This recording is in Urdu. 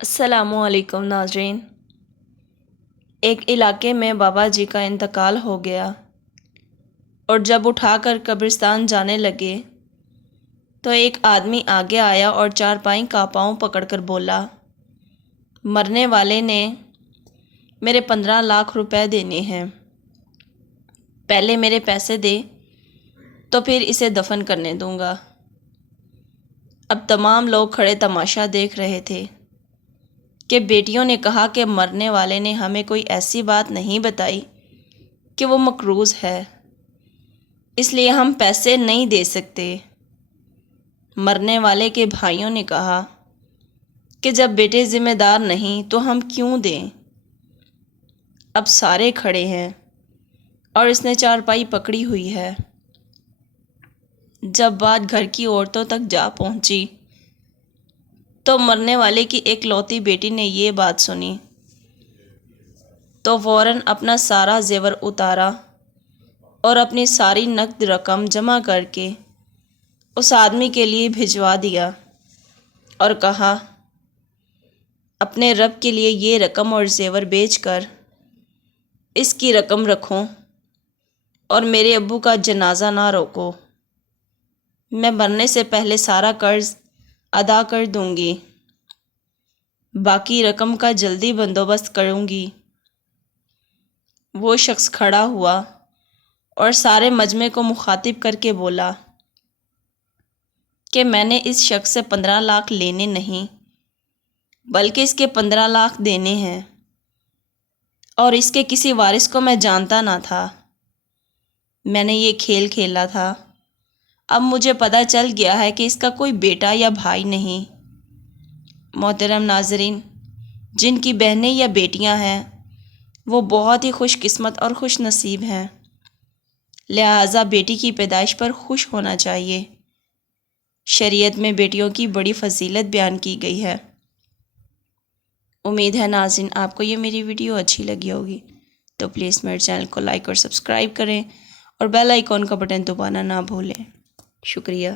السلام علیکم ناظرین۔ ایک علاقے میں بابا جی کا انتقال ہو گیا اور جب اٹھا کر قبرستان جانے لگے تو ایک آدمی آگے آیا اور چارپائی کا پاؤں پکڑ کر بولا، مرنے والے نے میرے 15 لاکھ روپے دینے ہیں، پہلے میرے پیسے دے تو پھر اسے دفن کرنے دوں گا۔ اب تمام لوگ کھڑے تماشا دیکھ رہے تھے کہ بیٹیوں نے کہا کہ مرنے والے نے ہمیں کوئی ایسی بات نہیں بتائی کہ وہ مقروض ہے، اس لیے ہم پیسے نہیں دے سکتے۔ مرنے والے کے بھائیوں نے کہا کہ جب بیٹے ذمہ دار نہیں تو ہم کیوں دیں؟ اب سارے کھڑے ہیں اور اس نے چارپائی پکڑی ہوئی ہے۔ جب بات گھر کی عورتوں تک جا پہنچی تو مرنے والے کی ایک لوتی بیٹی نے یہ بات سنی تو فوراً اپنا سارا زیور اتارا اور اپنی ساری نقد رقم جمع کر کے اس آدمی کے لیے بھجوا دیا اور کہا، اپنے رب کے لیے یہ رقم اور زیور بیچ کر اس کی رقم رکھو اور میرے ابو کا جنازہ نہ روکو، میں مرنے سے پہلے سارا قرض ادا کر دوں گی، باقی رقم کا جلدی بندوبست کروں گی۔ وہ شخص کھڑا ہوا اور سارے مجمع کو مخاطب کر کے بولا کہ میں نے اس شخص سے 15 لاکھ لینے نہیں بلکہ اس کے 15 لاکھ دینے ہیں، اور اس کے کسی وارث کو میں جانتا نہ تھا، میں نے یہ کھیل کھیلا تھا، اب مجھے پتہ چل گیا ہے کہ اس کا کوئی بیٹا یا بھائی نہیں۔ محترم ناظرین، جن کی بہنیں یا بیٹیاں ہیں وہ بہت ہی خوش قسمت اور خوش نصیب ہیں، لہٰذا بیٹی کی پیدائش پر خوش ہونا چاہیے۔ شریعت میں بیٹیوں کی بڑی فضیلت بیان کی گئی ہے۔ امید ہے ناظرین آپ کو یہ میری ویڈیو اچھی لگی ہوگی، تو پلیز میرے چینل کو لائک اور سبسکرائب کریں اور بیل آئیکن کا بٹن دبانا نہ بھولیں۔ شکریہ۔